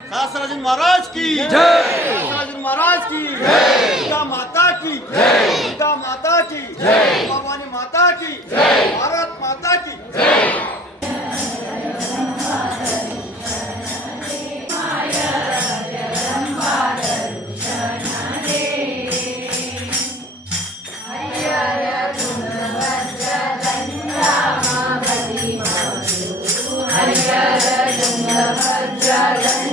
शास्त्राजन महाराज की महाराज की सीता माता की सीता माता की भवानी माता की भारत माता की Yeah, yeah.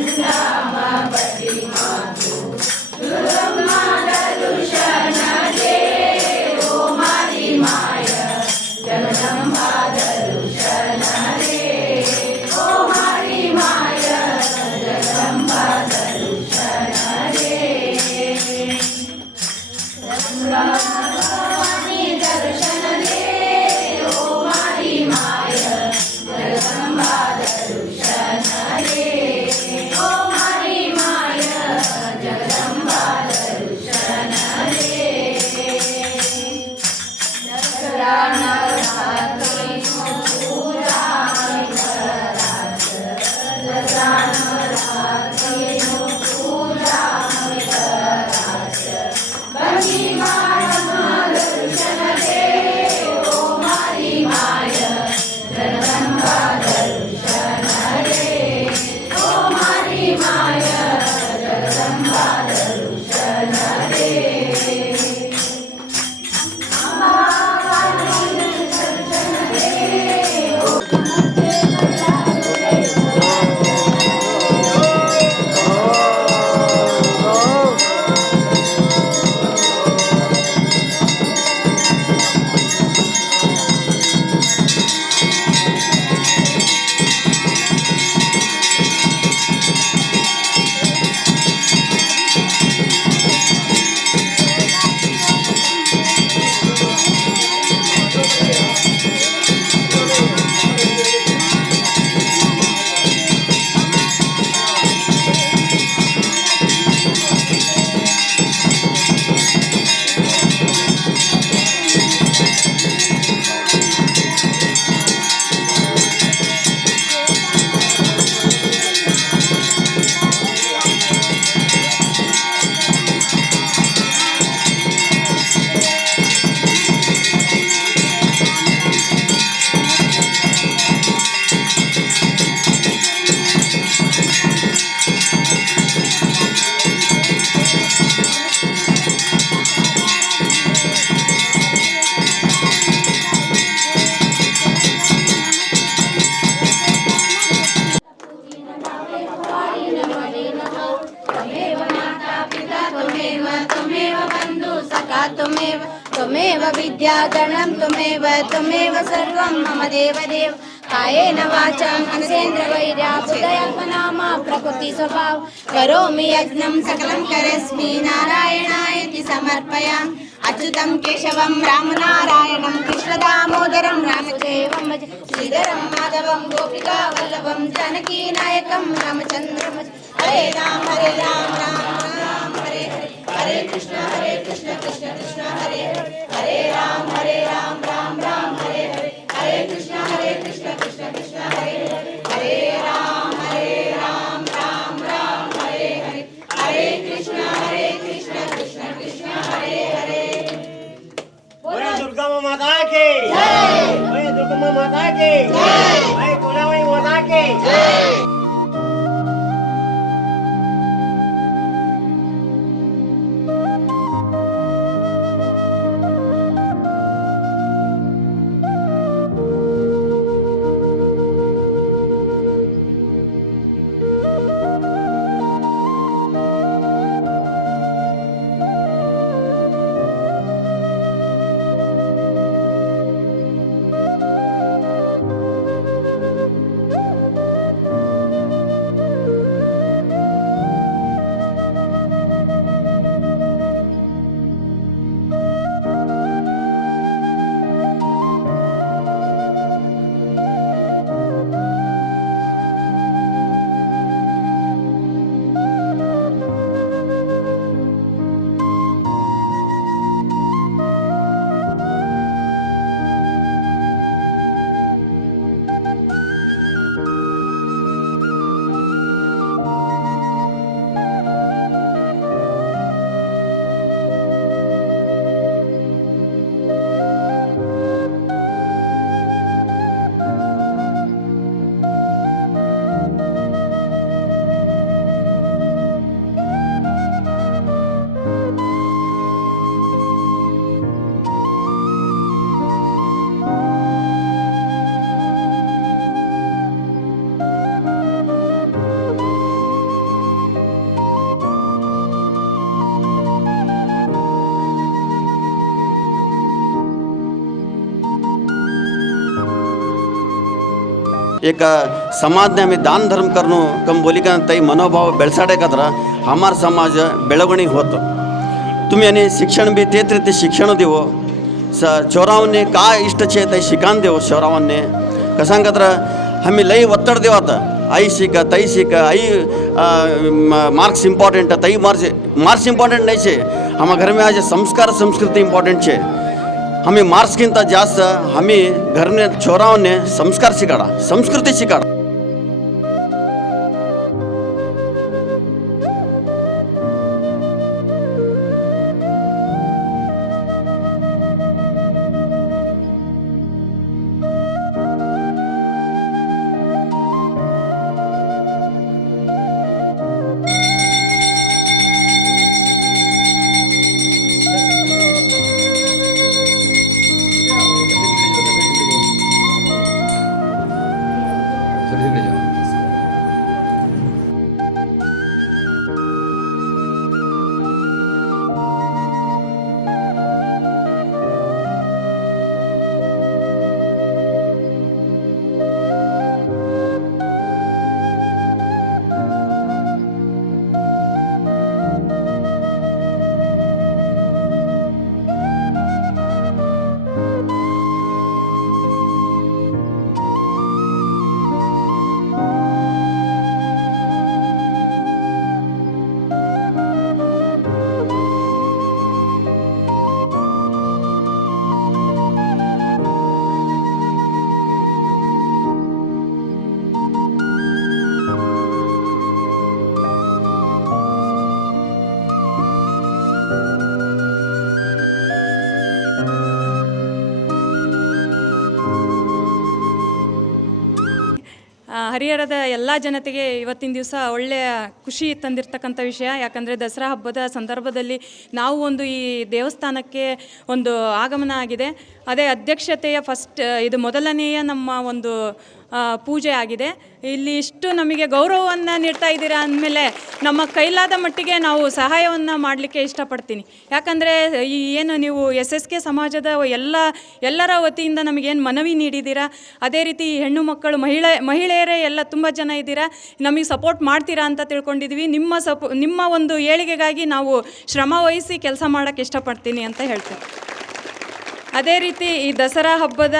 त्वमेव त्वमेव बन्धु सखा त्वमेव त्वमेव विद्याधनं त्वमेव त्वमेव सर्वं मम देवदेव कायेन वाचा मनसेन्द्रवैर्या बुधयात्मनामा प्रकृतिस्वभाव करोमि यज्ञं सकलं करस्मि नारायणायति समर्पयामि अच्युतं केशवं रामनारायणं कृष्णदामोदरं रामचेवं भज श्रीधरं माधवं गोपिका वल्लभं जानकीनायकं रामचन्द्रं भज हरे राम हरे राम कृष्ण हरे कृष्ण कृष्ण कृष्ण हरे हरे राम हरे राम राम राम हरे हरे हरे कृष्ण हरे कृष्ण कृष्ण कृष्ण हरे हरे राम हरे राम राम राम हरे हरे हरे कृष्ण हरे कृष्ण कृष्ण कृष्ण हरे हरे बोले। दुर्गा माता की। जय। दुर्गा माँ माता की। जय। बोले माता की। जय। ಈಗ ಸಮಾಜನ ಆಮೇಲೆ ದಾನ ಧರ್ಮಕರ್ನು ಕಂಬೋಲಿಕ ತೈ ಮನೋಭಾವ ಬೆಳೆಸಾಡಕತ್ರ ಹಮಾರ ಸಮಾಜ ಬೆಳವಣಿಗೆ ಹೋತು तुम्ही आणि शिक्षण बी तेच रीती शिक्षण देवो स चोरावने का इष्ट छे तै शिकान देवो चोरावांनी कसांगत्र आम्ही लई ಒತ್ತಡ देव आता आई शिक तै शिक आई मार्क्स इम्पॉर्टेंट तई मार्क्स मार्क्स इम्पॉर्टेंट नाही छे आम्हा घर में आज संस्कार संस्कृति इम्पॉर्टेंट छे हमें मार्क्सकिंत जास्त हमें घर ने छोराओं ने संस्कार शिकाड़ा संस्कृति शिकाड़ा ಹರಿಹರದ ಎಲ್ಲ ಜನತೆಗೆ ಇವತ್ತಿನ ದಿವಸ ಒಳ್ಳೆಯ ಖುಷಿ ತಂದಿರತಕ್ಕಂಥ ವಿಷಯ. ಯಾಕಂದರೆ ದಸರಾ ಹಬ್ಬದ ಸಂದರ್ಭದಲ್ಲಿ ನಾವು ಒಂದು ಈ ದೇವಸ್ಥಾನಕ್ಕೆ ಒಂದು ಆಗಮನ ಆಗಿದೆ. ಅದೇ ಅಧ್ಯಕ್ಷತೆಯ ಫಸ್ಟ್ ಇದು ಮೊದಲನೆಯ ನಮ್ಮ ಒಂದು ಪೂಜೆ ಆಗಿದೆ. ಇಲ್ಲಿ ಇಷ್ಟು ನಮಗೆ ಗೌರವವನ್ನು ನೀಡ್ತಾ ಇದ್ದೀರಾ ಅಂದಮೇಲೆ ನಮ್ಮ ಕೈಲಾದ ಮಟ್ಟಿಗೆ ನಾವು ಸಹಾಯವನ್ನು ಮಾಡಲಿಕ್ಕೆ ಇಷ್ಟಪಡ್ತೀನಿ. ಯಾಕಂದರೆ ಈ ಏನು ನೀವು ಎಸ್ ಎಸ್ ಕೆ ಸಮಾಜದ ಎಲ್ಲ, ಎಲ್ಲರ ವತಿಯಿಂದ ನಮಗೇನು ಮನವಿ ನೀಡಿದ್ದೀರಾ? ಅದೇ ರೀತಿ ಹೆಣ್ಣು ಮಕ್ಕಳು, ಮಹಿಳೆ, ಮಹಿಳೆಯರೇ ಎಲ್ಲ ತುಂಬ ಜನ ಇದ್ದೀರಾ? ನಮಗೆ ಸಪೋರ್ಟ್ ಮಾಡ್ತೀರಾ ಅಂತ ತಿಳ್ಕೊಂಡಿದ್ವಿ. ನಿಮ್ಮ ಸಪೋ, ನಿಮ್ಮ ಒಂದು ಏಳಿಗೆಗಾಗಿ ನಾವು ಶ್ರಮ ವಹಿಸಿ ಕೆಲಸ ಮಾಡೋಕ್ಕೆ ಇಷ್ಟಪಡ್ತೀನಿ ಅಂತ ಹೇಳ್ತೀನಿ. ಅದೇ ರೀತಿ ಈ ದಸರಾ ಹಬ್ಬದ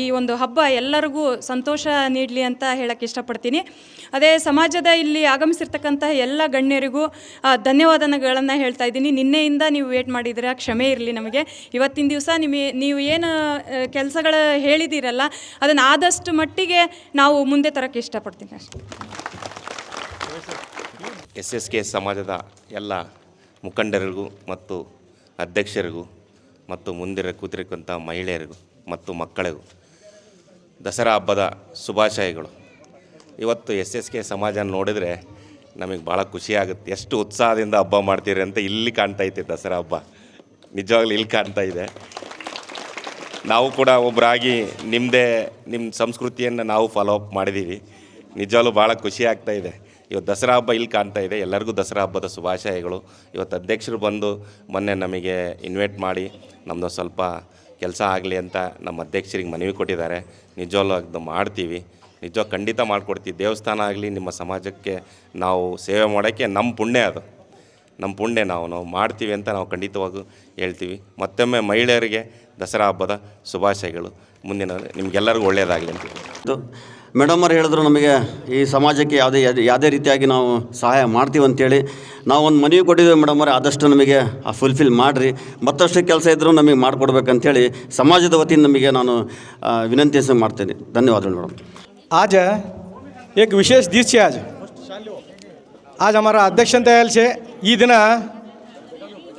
ಈ ಒಂದು ಹಬ್ಬ ಎಲ್ಲರಿಗೂ ಸಂತೋಷ ನೀಡಲಿ ಅಂತ ಹೇಳಕ್ಕೆ ಇಷ್ಟಪಡ್ತೀನಿ. ಅದೇ ಸಮಾಜದ ಇಲ್ಲಿ ಆಗಮಿಸಿರ್ತಕ್ಕಂಥ ಎಲ್ಲ ಗಣ್ಯರಿಗೂ ಧನ್ಯವಾದಗಳನ್ನು ಹೇಳ್ತಾ ಇದ್ದೀನಿ. ನಿನ್ನೆಯಿಂದ ನೀವು ವೇಟ್ ಮಾಡಿದ್ದೀರಾ ಕ್ಷಮೆ ಇರಲಿ ನಮಗೆ. ಇವತ್ತಿನ ದಿವಸ ನಿಮಗೆ ನೀವು ಏನು ಕೆಲಸಗಳು ಹೇಳಿದ್ದೀರಲ್ಲ ಅದನ್ನು ಆದಷ್ಟು ಮಟ್ಟಿಗೆ ನಾವು ಮುಂದೆ ತರೋಕ್ಕೆ ಇಷ್ಟಪಡ್ತೀನಿ ಅಷ್ಟೇ. ಎಸ್ ಎಸ್ ಕೆ ಸಮಾಜದ ಎಲ್ಲ ಮುಖಂಡರಿಗೂ ಮತ್ತು ಅಧ್ಯಕ್ಷರಿಗೂ ಮತ್ತು ಮುಂದಿರ ಕೂತಿರಕ್ಕಂಥ ಮಹಿಳೆಯರಿಗೂ ಮತ್ತು ಮಕ್ಕಳಿಗೂ ದಸರಾ ಹಬ್ಬದ ಶುಭಾಶಯಗಳು. ಇವತ್ತು ಎಸ್ ಎಸ್ ಕೆ ಸಮಾಜ ನೋಡಿದರೆ ನಮಗೆ ಭಾಳ ಖುಷಿಯಾಗುತ್ತೆ ಎಷ್ಟು ಉತ್ಸಾಹದಿಂದ ಹಬ್ಬ ಮಾಡ್ತೀರಿ ಅಂತ ಇಲ್ಲಿ ಕಾಣ್ತಾ ಐತೆ ದಸರಾ ಹಬ್ಬ. ನಿಜವಾಗ್ಲೂ ಇಲ್ಲಿ ಕಾಣ್ತಾ ಇದೆ. ನಾವು ಕೂಡ ಒಬ್ಬರಾಗಿ ನಿಮ್ಮದೇ ನಿಮ್ಮ ಸಂಸ್ಕೃತಿಯನ್ನು ನಾವು ಫಾಲೋ ಅಪ್ ಮಾಡಿದ್ದೀವಿ ನಿಜವಾಗ್ಲೂ ಭಾಳ ಖುಷಿ ಆಗ್ತಾ ಇದೆ. ಇವತ್ತು ದಸರಾ ಹಬ್ಬ ಇಲ್ಲಿ ಕಾಣ್ತಾ ಇದೆ. ಎಲ್ಲರಿಗೂ ದಸರಾ ಹಬ್ಬದ ಶುಭಾಶಯಗಳು. ಇವತ್ತು ಅಧ್ಯಕ್ಷರು ಬಂದು ಮೊನ್ನೆ ನಮಗೆ ಇನ್ವೈಟ್ ಮಾಡಿ ನಮ್ಮದು ಸ್ವಲ್ಪ ಕೆಲಸ ಆಗಲಿ ಅಂತ ನಮ್ಮ ಅಧ್ಯಕ್ಷರಿಗೆ ಮನವಿ ಕೊಟ್ಟಿದ್ದಾರೆ. ನಿಜವಾಗ್ಲೂ ಅದು ಮಾಡ್ತೀವಿ. ನಿಜವಾಗ ಖಂಡಿತ ಮಾಡಿಕೊಡ್ತೀವಿ. ದೇವಸ್ಥಾನ ಆಗಲಿ, ನಿಮ್ಮ ಸಮಾಜಕ್ಕೆ ನಾವು ಸೇವೆ ಮಾಡೋಕ್ಕೆ ನಮ್ಮ ಪುಣ್ಯ ಅದು. ನಮ್ಮ ಪುಣ್ಯ ನಾವು ನಾವು ಮಾಡ್ತೀವಿ ಅಂತ ನಾವು ಖಂಡಿತವಾಗೂ ಹೇಳ್ತೀವಿ. ಮತ್ತೊಮ್ಮೆ ಮಹಿಳೆಯರಿಗೆ ದಸರಾ ಹಬ್ಬದ ಶುಭಾಶಯಗಳು. ಮುಂದಿನ ನಿಮಗೆಲ್ಲರಿಗೂ ಒಳ್ಳೆಯದಾಗಲಿ ಅಂತ. ಮೇಡಮ್ ಅವ್ರು ಹೇಳಿದ್ರು ನಮಗೆ ಈ ಸಮಾಜಕ್ಕೆ ಯಾವುದೇ ಯಾವ್ದೇ- ಯಾವುದೇ ರೀತಿಯಾಗಿ ನಾವು ಸಹಾಯ ಮಾಡ್ತೀವಿ ಅಂತೇಳಿ ನಾವು ಒಂದು ಮನವಿ ಕೊಟ್ಟಿದ್ದೇವೆ ಮೇಡಮ್ ಅವರೇ ಆದಷ್ಟು ನಮಗೆ ಫುಲ್ಫಿಲ್ ಮಾಡಿರಿ ಮತ್ತಷ್ಟು ಕೆಲಸ ಇದ್ದರೂ ನಮಗೆ ಮಾಡಿಕೊಡ್ಬೇಕಂತೇಳಿ ಸಮಾಜದ ವತಿಯಿಂದ ನಮಗೆ ನಾನು ಆ, ವಿನಂತಿ ಸ ಮಾಡ್ತೇನೆ ಧನ್ಯವಾದಗಳು ಮೇಡಮ್ आज एक विशेष दिवस છે आज आज हमारा ಅಧ್ಯಕ್ಷ છે ಈ ದಿನ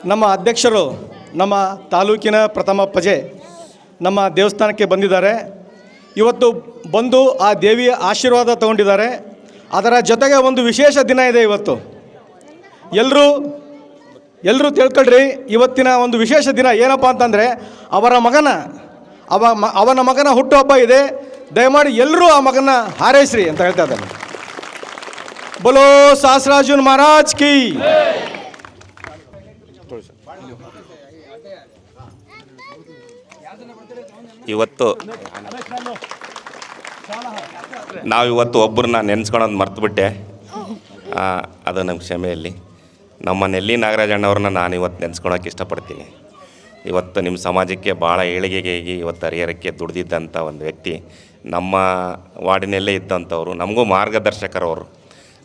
ನಮ್ಮ ಅಧ್ಯಕ್ಷರು ನಮ್ಮ ತಾಲೂಕಿನ ಪ್ರಥಮ ಪ್ರಜೆ ನಮ್ಮ ದೇವಸ್ಥಾನಕ್ಕೆ ಬಂದಿದ್ದಾರೆ ಇವತ್ತು ಬಂದು ಆ ದೇವಿಯ ಆಶೀರ್ವಾದ ತಗೊಂಡಿದ್ದಾರೆ. ಅದರ ಜೊತೆಗೆ ಒಂದು ವಿಶೇಷ ದಿನ ಇದೆ ಇವತ್ತು. ಎಲ್ಲರೂ ಎಲ್ಲರೂ ತಿಳ್ಕೊಳ್ರಿ, ಇವತ್ತಿನ ಒಂದು ವಿಶೇಷ ದಿನ ಏನಪ್ಪ ಅಂತಂದರೆ, ಅವರ ಮಗನ, ಅವ ಮ, ಅವನ ಮಗನ ಹುಟ್ಟುಹಬ್ಬ ಇದೆ. ದಯಮಾಡಿ ಎಲ್ಲರೂ ಆ ಮಗನ ಹಾರೈಸ್ರಿ ಅಂತ ಹೇಳ್ತಾ ಇದ್ದಾನೆ. ಬಲೋ ಸಾಸರಾಜುನ್ ಮಹಾರಾಜ್ ಕಿ. ಇವತ್ತು ನಾವು ಇವತ್ತು ಒಬ್ಬರನ್ನ ನೆನೆಸ್ಕೊಳೋದು ಮರ್ತುಬಿಟ್ಟೆ. ಅದು ನಮ್ಮ ಕ್ಷಮೆಯಲ್ಲಿ. ನಮ್ಮ ನೆಲ್ಲಿ ನಾಗರಾಜಣ್ಣವ್ರನ್ನ ನಾನು ಇವತ್ತು ನೆನೆಸ್ಕೊಳಕ್ಕೆ ಇಷ್ಟಪಡ್ತೀನಿ. ಇವತ್ತು ನಿಮ್ಮ ಸಮಾಜಕ್ಕೆ ಭಾಳ ಏಳಿಗೆಗೆ ಇವತ್ತು ಹರಿಹರಕ್ಕೆ ದುಡ್ದಿದ್ದಂಥ ಒಂದು ವ್ಯಕ್ತಿ, ನಮ್ಮ ವಾರ್ಡಿನಲ್ಲೇ ಇದ್ದಂಥವ್ರು ನಮಗೂ ಮಾರ್ಗದರ್ಶಕರವರು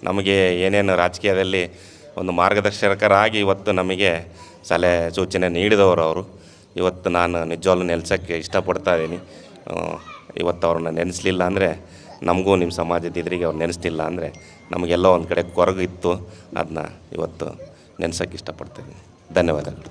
ನಮಗೆ ಏನೇನು ರಾಜಕೀಯದಲ್ಲಿ ಒಂದು ಮಾರ್ಗದರ್ಶಕರಾಗಿ ಇವತ್ತು ನಮಗೆ ಸಲಹೆ ಸೂಚನೆ ನೀಡಿದವರು ಅವರು. ಇವತ್ತು ನಾನು ನಿಜವಾಗ್ಲೂ ನೆಲೆಸೋಕ್ಕೆ ಇಷ್ಟಪಡ್ತಾ ಇದ್ದೀನಿ. ಇವತ್ತು ಅವ್ರನ್ನ ನೆನೆಸಲಿಲ್ಲ ಅಂದರೆ ನಮಗೂ ನಿಮ್ಮ ಸಮಾಜದ ಇದ್ರಿಗೆ ಅವ್ರು ನೆನೆಸ್ತಿಲ್ಲ ಅಂದರೆ ನಮಗೆಲ್ಲ ಒಂದು ಕಡೆ ಕೊರಗು ಇತ್ತು. ಅದನ್ನ ಇವತ್ತು ನೆನೆಸೋಕ್ಕೆ ಇಷ್ಟಪಡ್ತೀನಿ ಧನ್ಯವಾದಗಳು.